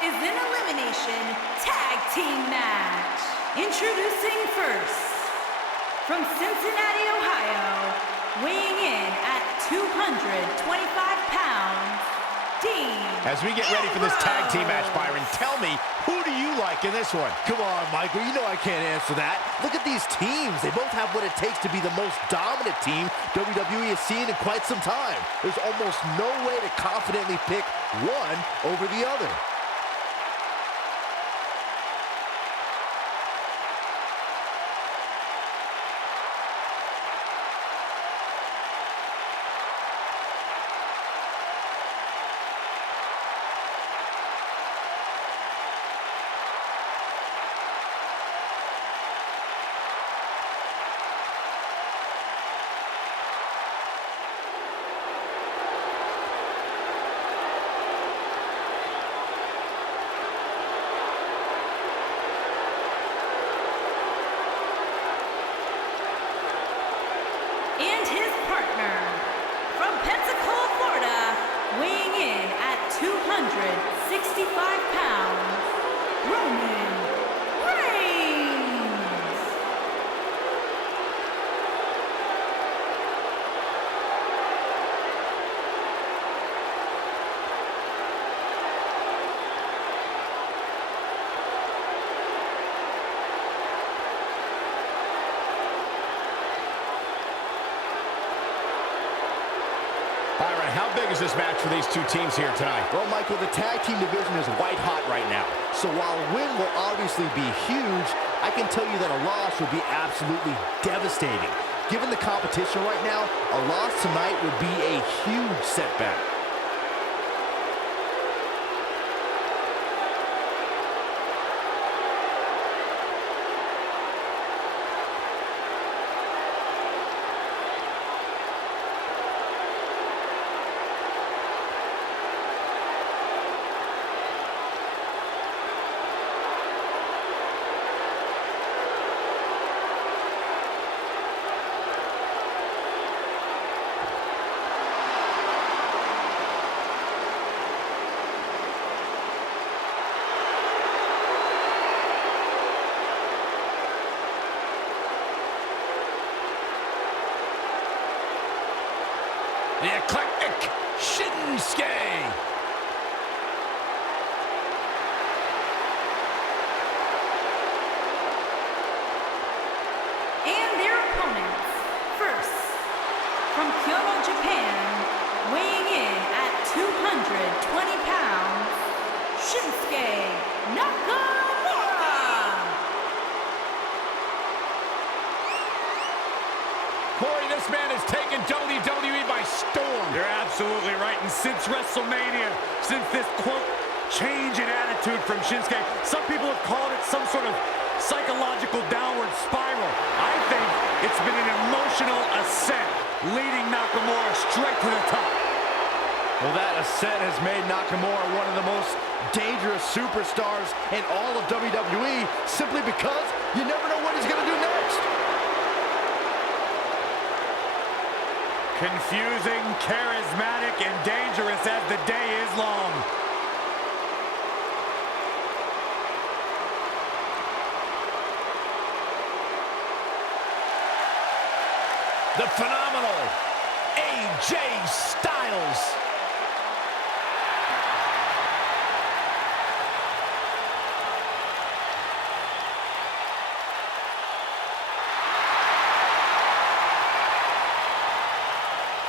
is an elimination tag team match. Introducing first, from Cincinnati, Ohio, weighing in at 225 pounds, Dean. As we get ready for this tag team match, Byron, tell me, who do you like in this one? Come on, Michael, you know I can't answer that. Look at these teams. They both have what it takes to be the most dominant team WWE has seen in quite some time. There's almost no way to confidently pick one over the other. And his partner, from Pensacola, Florida, weighing in at 265 pounds, Roman Reigns. Byron, how big is this match for these two teams here tonight? Well, Michael, the tag team division is white hot right now. So while a win will obviously be huge, I can tell you that a loss would be absolutely devastating. Given the competition right now, a loss tonight would be a huge setback. The eclectic Shinsuke. And their opponents, first, from Kyoto, Japan, weighing in at 220 pounds, Shinsuke Nakamura. Corey, this man has taken WWE by storm. You're absolutely right. And since WrestleMania, since this, quote, change in attitude from Shinsuke, some people have called it some sort of psychological downward spiral. I think it's been an emotional ascent, leading Nakamura straight to the top. Well, that ascent has made Nakamura one of the most dangerous superstars in all of WWE, simply because you never know what he's going to do next. Confusing, charismatic, and dangerous as the day is long. The phenomenal AJ Styles.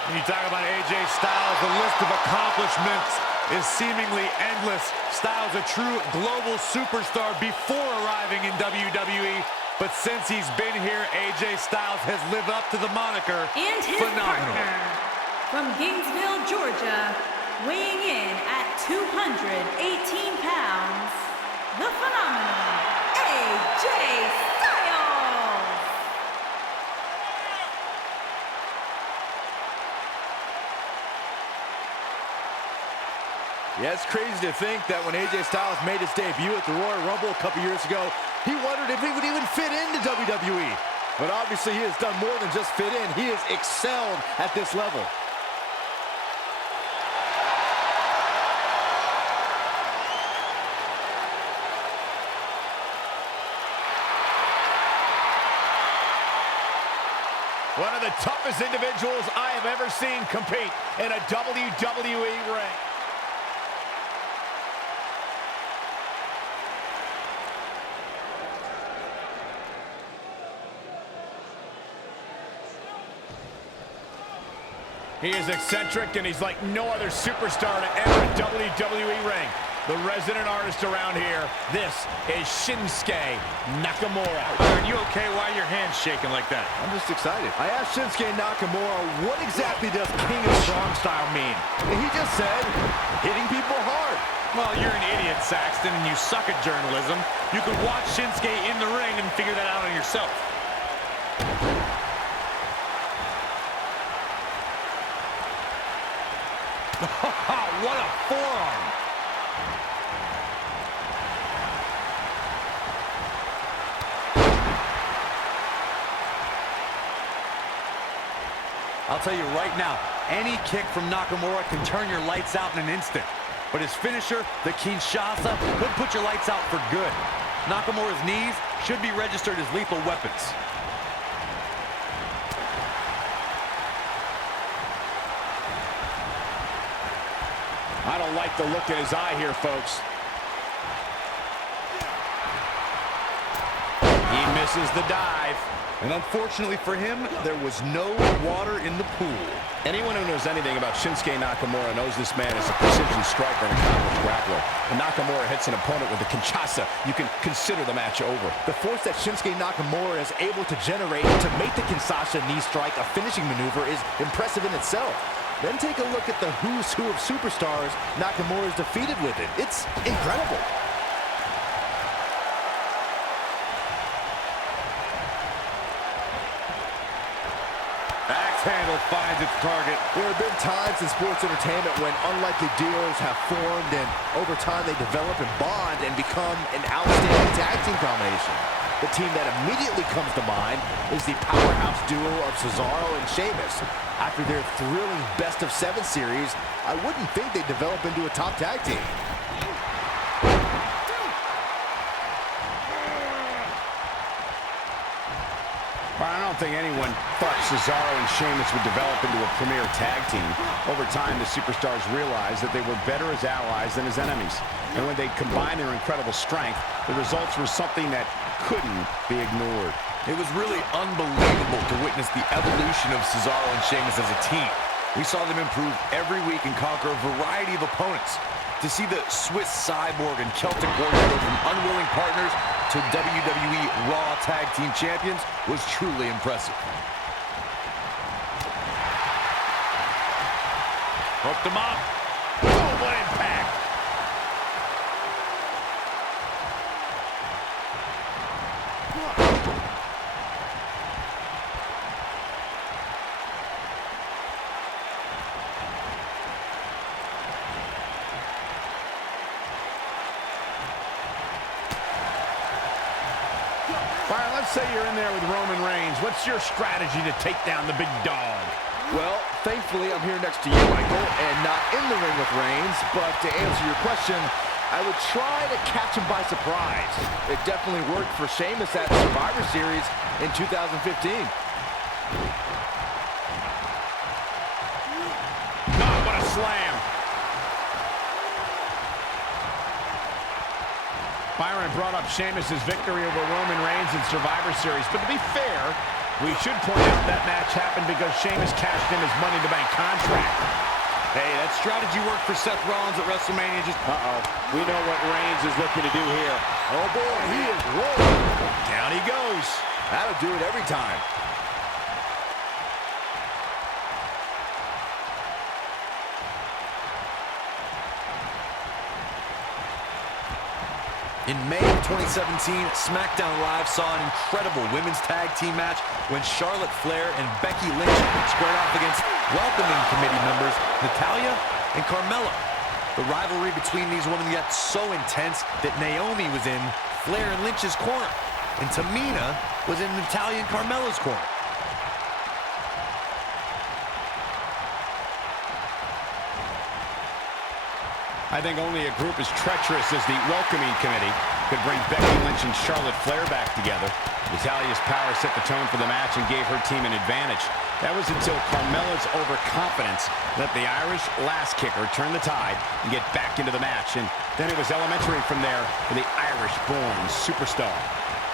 When you talk about AJ Styles, the list of accomplishments is seemingly endless. Styles, a true global superstar before arriving in WWE, but since he's been here, AJ Styles has lived up to the moniker And his phenomenal. partner, from Gainesville, Georgia, weighing in at 218 pounds, the phenomenal AJ Styles. Yeah, it's crazy to think that when AJ Styles made his debut at the Royal Rumble a couple years ago, he wondered if he would even fit into WWE. But obviously he has done more than just fit in. He has excelled at this level. One of the toughest individuals I have ever seen compete in a WWE ring. He is eccentric, and he's like no other superstar to enter a WWE ring. The resident artist around here, this is Shinsuke Nakamura. Are you okay? Why are your hands shaking like that? I'm just excited. I asked Shinsuke Nakamura, what exactly does King of Strong Style mean? And he just said, hitting people hard. Well, you're an idiot, Saxton, and you suck at journalism. You could watch Shinsuke in the ring and figure that out on yourself. What a forearm! I'll tell you right now, any kick from Nakamura can turn your lights out in an instant. But his finisher, the Kinshasa, could put your lights out for good. Nakamura's knees should be registered as lethal weapons. I don't like the look in his eye here, folks. He misses the dive. And unfortunately for him, there was no water in the pool. Anyone who knows anything about Shinsuke Nakamura knows this man is a precision striker and accomplished grappler. When Nakamura hits an opponent with a Kinshasa, you can consider the match over. The force that Shinsuke Nakamura is able to generate to make the Kinshasa knee strike a finishing maneuver is impressive in itself. Then take a look at the who's who of superstars Nakamura is defeated with it. It's incredible. Axe handle finds its target. There have been times in sports entertainment when unlikely duos have formed, and over time they develop and bond and become an outstanding tag team combination. The team that immediately comes to mind is the powerhouse duo of Cesaro and Sheamus. After their thrilling best-of-7 series, I wouldn't think they'd develop into a top tag team. I don't think anyone thought Cesaro and Sheamus would develop into a premier tag team. Over time, the superstars realized that they were better as allies than as enemies. And when they combined their incredible strength, the results were something that couldn't be ignored. It was really unbelievable to witness the evolution of Cesaro and Sheamus as a team. We saw them improve every week and conquer a variety of opponents. To see the Swiss Cyborg and Celtic Warrior go from unwilling partners to WWE Raw Tag Team Champions was truly impressive. Hooked him up. Oh, what impact! All right, let's say you're in there with Roman Reigns. What's your strategy to take down the big dog? Well, thankfully, I'm here next to you, Michael, and not in the ring with Reigns. But to answer your question, I would try to catch him by surprise. It definitely worked for Sheamus at Survivor Series in 2015. Oh, what a slam. Byron brought up Sheamus' victory over Roman Reigns in Survivor Series, but to be fair, we should point out that match happened because Sheamus cashed in his Money in the Bank contract. Hey, that strategy worked for Seth Rollins at WrestleMania. We know what Reigns is looking to do here. Oh, boy, he is rolling. Down he goes. That'll do it every time. In May of 2017, SmackDown Live saw an incredible women's tag team match when Charlotte Flair and Becky Lynch squared off against welcoming committee members Natalya and Carmella. The rivalry between these women got so intense that Naomi was in Flair and Lynch's corner, and Tamina was in Natalya and Carmella's corner. I think only a group as treacherous as the Welcoming Committee could bring Becky Lynch and Charlotte Flair back together. Natalia's power set the tone for the match and gave her team an advantage. That was until Carmella's overconfidence let the Irish last kicker turn the tide and get back into the match. And then it was elementary from there for the Irish-born superstar.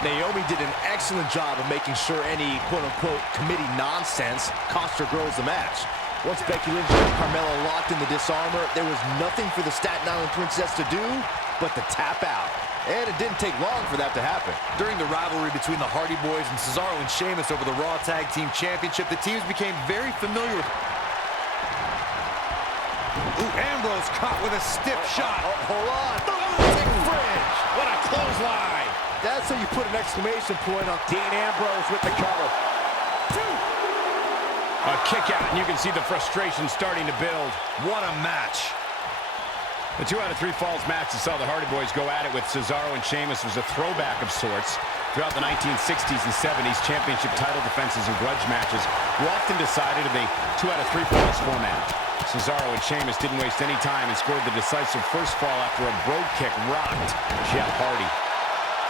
Naomi did an excellent job of making sure any quote-unquote committee nonsense cost her girls the match. Once Becky Lynch and Carmella locked in the disarmor, there was nothing for the Staten Island Princess to do but to tap out. And it didn't take long for that to happen. During the rivalry between the Hardy Boys and Cesaro and Sheamus over the Raw Tag Team Championship, the teams became very familiar with... Ooh, Ambrose caught with a stiff shot. Hold on. Big fringe. What a clothesline! That's how you put an exclamation point on Dean Ambrose with the cover. A kick out, and you can see the frustration starting to build. What a match. The 2 out of 3 falls match that saw the Hardy Boys go at it with Cesaro and Sheamus was a throwback of sorts. Throughout the 1960s and 70s, championship title defenses and grudge matches were often decided in the 2 out of 3 falls format. Cesaro and Sheamus didn't waste any time and scored the decisive first fall after a brogue kick rocked Jeff Hardy.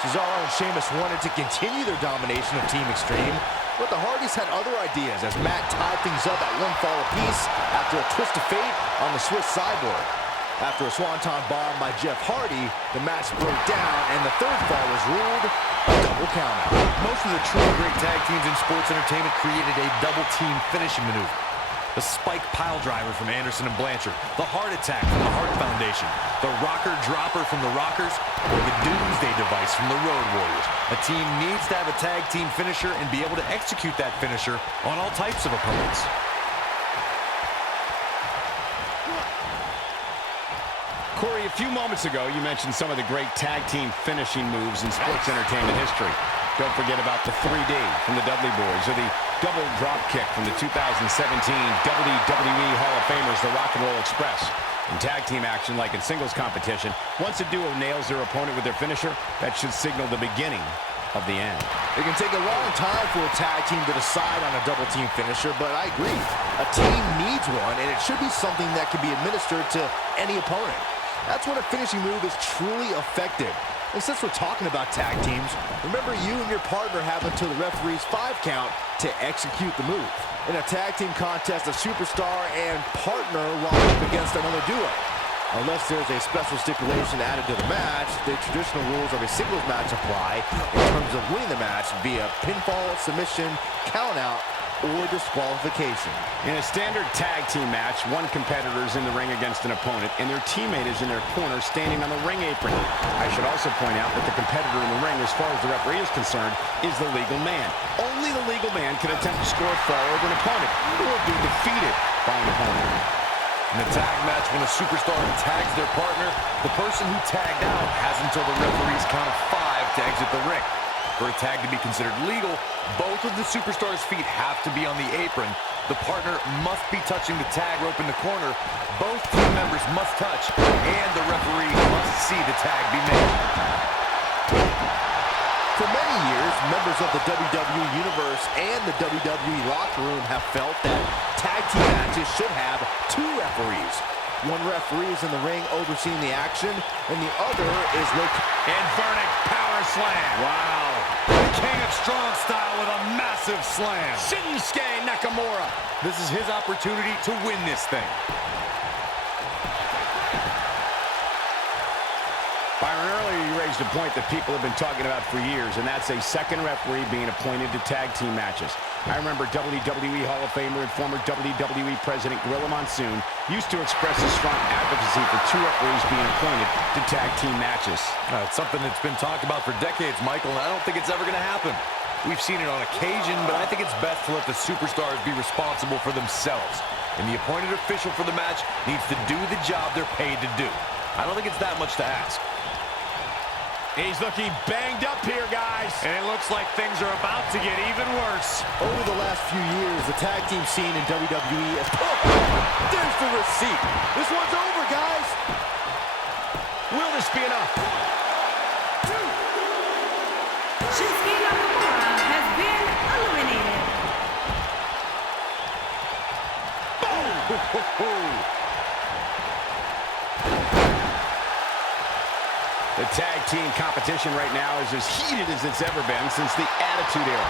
Cesaro and Sheamus wanted to continue their domination of Team Extreme, but the Hardys had other ideas as Matt tied things up at 1 fall apiece after a twist of fate on the Swiss sideboard. After a swanton bomb by Jeff Hardy, the match broke down and the 3rd fall was ruled a double countout. Most of the truly great tag teams in sports entertainment created a double team finishing maneuver. The spike pile driver from Anderson and Blanchard, the heart attack from the Hart Foundation, the rocker dropper from the Rockers, or the doomsday device from the Road Warriors. A team needs to have a tag team finisher and be able to execute that finisher on all types of opponents. Corey, a few moments ago, you mentioned some of the great tag team finishing moves in sports entertainment history. Don't forget about the 3D from the Dudley Boys, or the double drop kick from the 2017 WWE Hall of Famers, the Rock and Roll Express. In tag team action, like in singles competition, once a duo nails their opponent with their finisher, that should signal the beginning of the end. It can take a long time for a tag team to decide on a double team finisher, but I agree. A team needs one, and it should be something that can be administered to any opponent. That's when a finishing move is truly effective. And since we're talking about tag teams, remember you and your partner have until the referee's 5 count to execute the move. In a tag team contest, a superstar and partner line up against another duo. Unless there's a special stipulation added to the match, the traditional rules of a singles match apply in terms of winning the match via pinfall, submission, countout, or disqualification. In a standard tag team match, one competitor is in the ring against an opponent, and their teammate is in their corner standing on the ring apron. I should also point out that the competitor in the ring, as far as the referee is concerned, is the legal man. Only the legal man can attempt to score a fall over an opponent or be defeated by an opponent. In a tag match, when a superstar tags their partner, the person who tagged out has until the referee's count of 5 to exit the ring. For a tag to be considered legal, both of the superstars' feet have to be on the apron. The partner must be touching the tag rope in the corner. Both team members must touch, and the referee must see the tag be made. For many years, members of the WWE Universe and the WWE locker room have felt that tag team matches should have 2 referees. One referee is in the ring overseeing the action, and the other is Inverted power slam. Wow. The King of Strong Style with a massive slam. Shinsuke Nakamura. This is his opportunity to win this thing. Byron, earlier you raised a point that people have been talking about for years, and that's a second referee being appointed to tag team matches. I remember WWE Hall of Famer and former WWE President Gorilla Monsoon used to express a strong advocacy for 2 referees being appointed to tag team matches. It's something that's been talked about for decades, Michael, and I don't think it's ever going to happen. We've seen it on occasion, but I think it's best to let the superstars be responsible for themselves. And the appointed official for the match needs to do the job they're paid to do. I don't think it's that much to ask. He's looking banged up here, guys. And it looks like things are about to get even worse. Over the last few years, the tag team scene in WWE has... Oh, there's the receipt. This one's over, guys. Will this be enough? Shinsuke Nakamura has been eliminated. Boom! The tag team competition right now is as heated as it's ever been since the Attitude Era.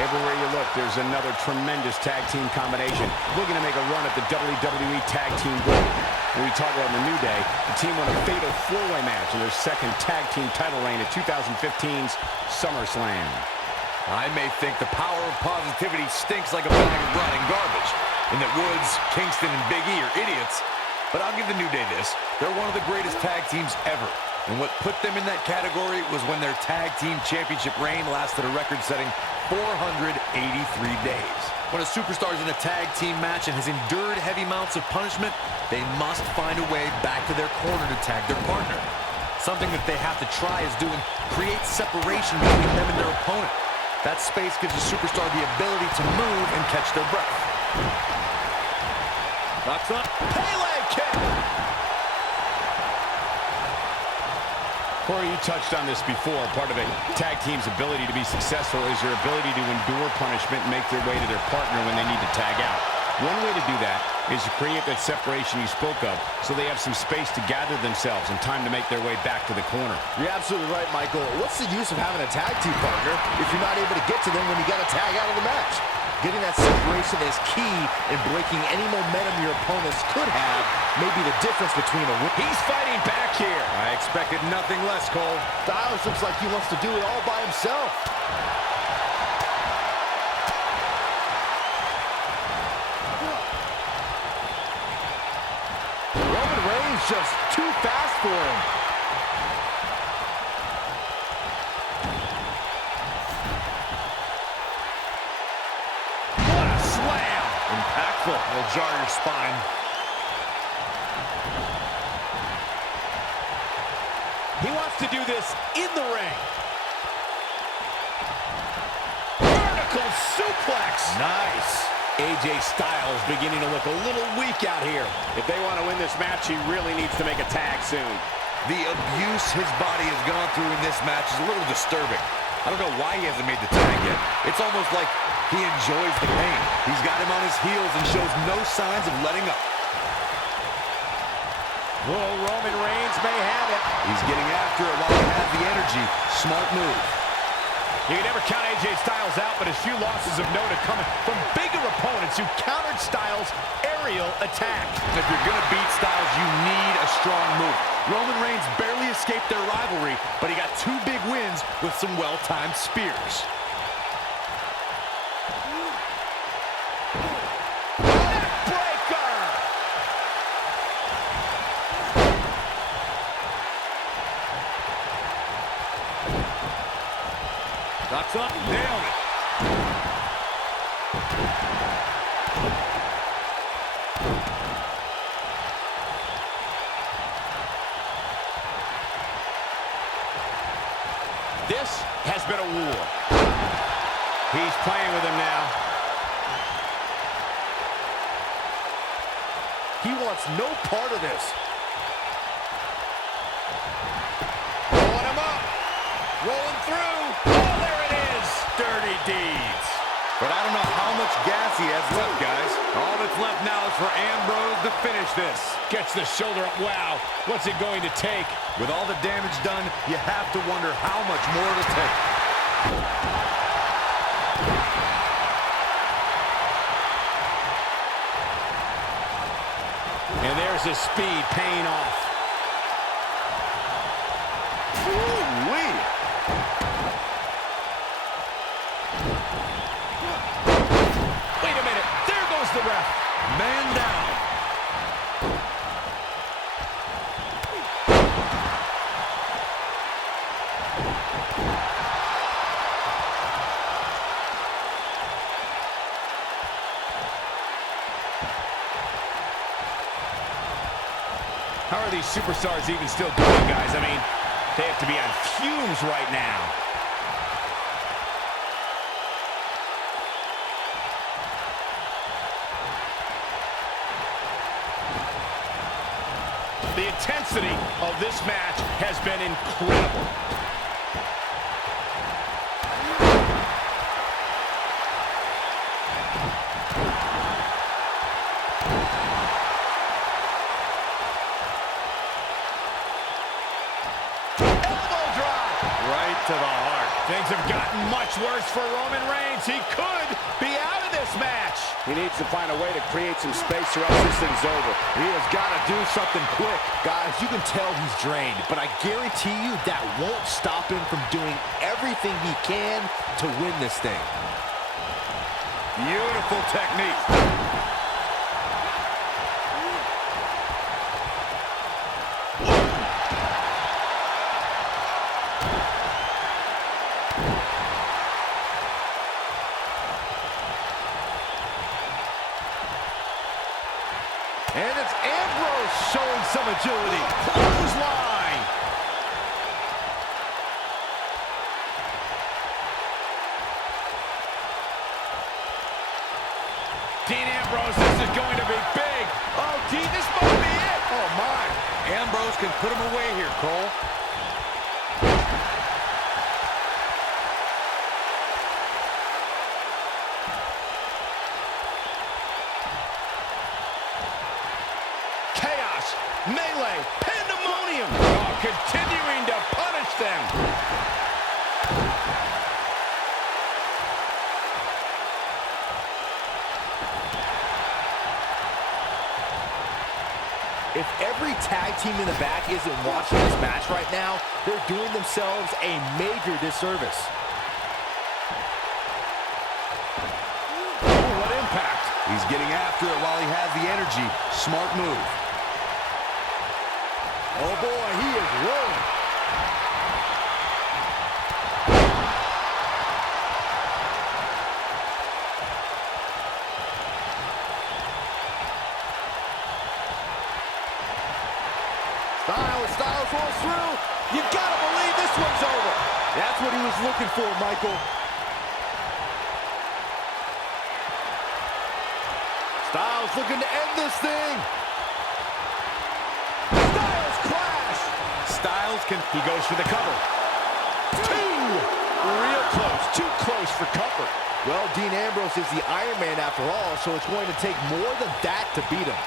Everywhere you look, there's another tremendous tag team combination looking to make a run at the WWE Tag Team Gold. When we talk about the New Day, the team won a fatal four-way match in their second tag team title reign at 2015's SummerSlam. I may think the power of positivity stinks like a bag of rotting garbage, and that Woods, Kingston, and Big E are idiots, but I'll give the New Day this. They're one of the greatest tag teams ever. And what put them in that category was when their tag team championship reign lasted a record-setting 483 days. When a superstar is in a tag team match and has endured heavy amounts of punishment, they must find a way back to their corner to tag their partner. Something that they have to try is doing create separation between them and their opponent. That space gives a superstar the ability to move and catch their breath. Knocks up. Pele kick! Corey, you touched on this before. Part of a tag team's ability to be successful is your ability to endure punishment and make their way to their partner when they need to tag out. One way to do that is to create that separation you spoke of so they have some space to gather themselves and time to make their way back to the corner. You're absolutely right, Michael. What's the use of having a tag team partner if you're not able to get to them when you got to tag out of the match? Getting that separation is key in breaking any momentum your opponents could have. Maybe the difference between a win. He's fighting back here. I expected nothing less, Cole. Styles looks like he wants to do it all by himself. Roman Reigns just too fast for him. What a slam! Impactful. Will jar your spine. He wants to do this in the ring. Vertical suplex. Nice. AJ Styles beginning to look a little weak out here. If they want to win this match, he really needs to make a tag soon. The abuse his body has gone through in this match is a little disturbing. I don't know why he hasn't made the tag yet. It's almost like he enjoys the pain. He's got him on his heels and shows no signs of letting up. Oh, Roman Reigns may have it. He's getting after it while he has the energy. Smart move. You can never count AJ Styles out, but his few losses of note are coming from bigger opponents who countered Styles' aerial attack. If you're going to beat Styles, you need a strong move. Roman Reigns barely escaped their rivalry, but he got two big wins with some well-timed spears. Knocks up, nailed it. This has been a war. He's playing with him now. He wants no part of this. Rolling him up. Rolling through. Oh, there it is. Dirty deeds. But I don't know how much gas he has left, guys. All that's left now is for Ambrose to finish this. Gets the shoulder up. Wow. What's it going to take? With all the damage done, you have to wonder how much more it'll take. And there's his speed paying off. Ooh-wee. Wait a minute. There goes the ref. Man down. How are these superstars even still going, guys? I mean, they have to be on fumes right now. The intensity of this match has been incredible. to the heart. Things have gotten much worse for Roman Reigns. He could be out of this match. He needs to find a way to create some space or else this thing's over. He has got to do something quick. Guys, you can tell he's drained, but I guarantee you that won't stop him from doing everything he can to win this thing. Beautiful technique. And it's Ambrose showing some agility. Clothesline. Dean Ambrose, this is going to be big. Oh, Dean, this might be it. Oh, my. Ambrose can put him away here, Cole. Chaos, melee, pandemonium. Oh, continuing to punish them. If every tag team in the back isn't watching this match right now, they're doing themselves a major disservice. Oh, what impact. He's getting after it while he has the energy. Smart move. Oh boy, he is rolling. Styles rolls through. You gotta believe this one's over. That's what he was looking for, Michael. Styles looking to end this thing. Styles clash. Styles can... He goes for the cover. Two. Real close, too close for comfort. Well, Dean Ambrose is the Iron Man after all, so it's going to take more than that to beat him.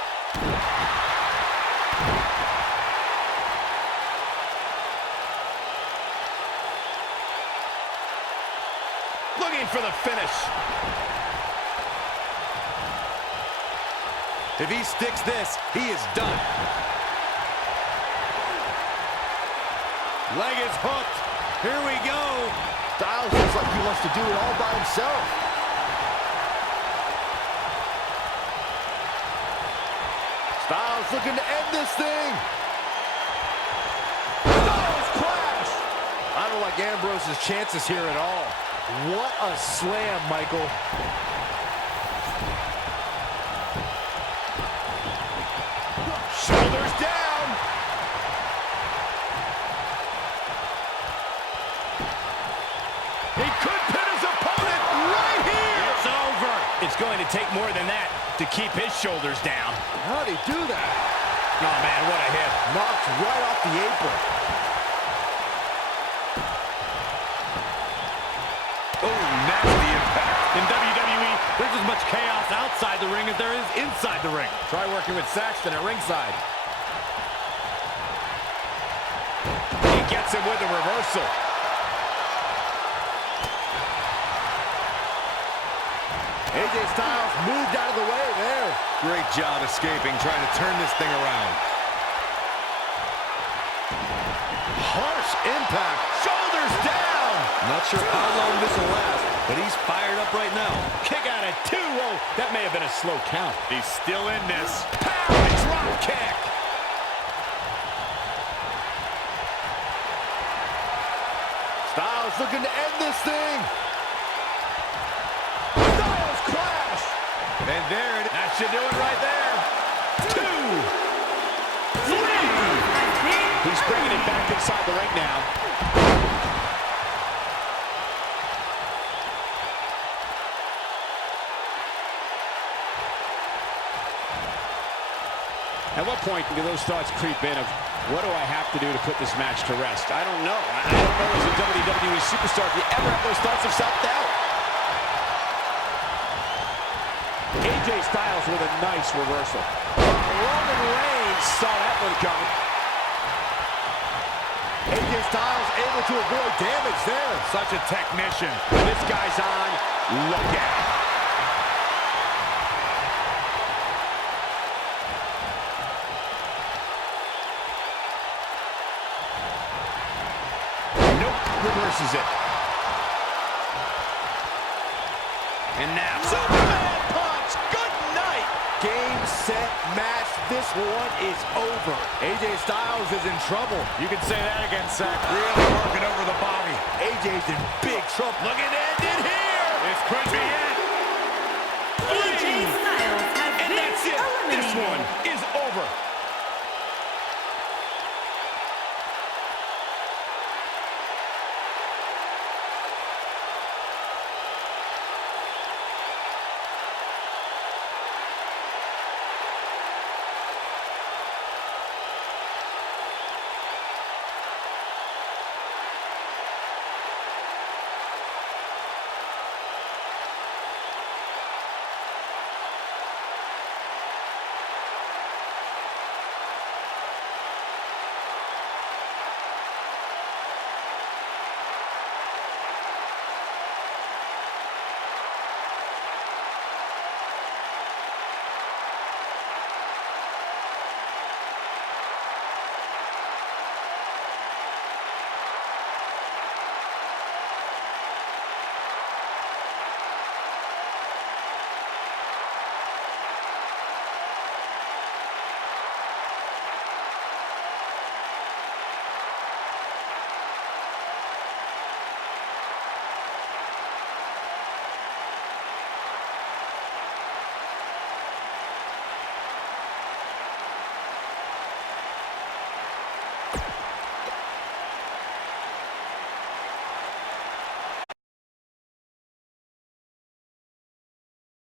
Looking for the finish. If he sticks this, he is done. Leg is hooked. Here we go. Styles looks like he wants to do it all by himself. Styles looking to end this thing. Styles clash. I don't like Ambrose's chances here at all. What a slam, Michael. Shoulders down. He could pin his opponent right here. It's over. It's going to take more than that to keep his shoulders down. How'd he do that? Oh, man, what a hit. Knocked right off the apron. Oh, nasty impact. In WWE, there's as much chaos outside the ring as there is inside the ring. Try working with Saxton at ringside. He gets him with a reversal. AJ Styles moved out of the way there. Great job escaping, trying to turn this thing around. Harsh impact. Shoulders down. Not sure how long this will last, but he's fired up right now. Kick out at 2. Oh, that may have been a slow count. He's still in this. Pow, drop kick. Styles looking to end this thing. Styles clash. And there it is. That should do it right there. 2, 3. He's bringing it back inside the ring now. At what point do those thoughts creep in of, what do I have to do to put this match to rest? I don't know. I don't know as a WWE superstar if you ever have those thoughts of self-doubt. AJ Styles with a nice reversal. Roman Reigns saw that one coming. AJ Styles able to to avoid damage there. Such a technician. This guy's on. Look at it. Nope, reverses it. And now, Superman punch. Good night. Game, set, match. This one is over. AJ Styles is in trouble. You can say that again, Sack. Really working over the body. AJ's in big trouble. Looking to end it here. This could be it. AJ Styles has and been that's it. eliminated. This one is over.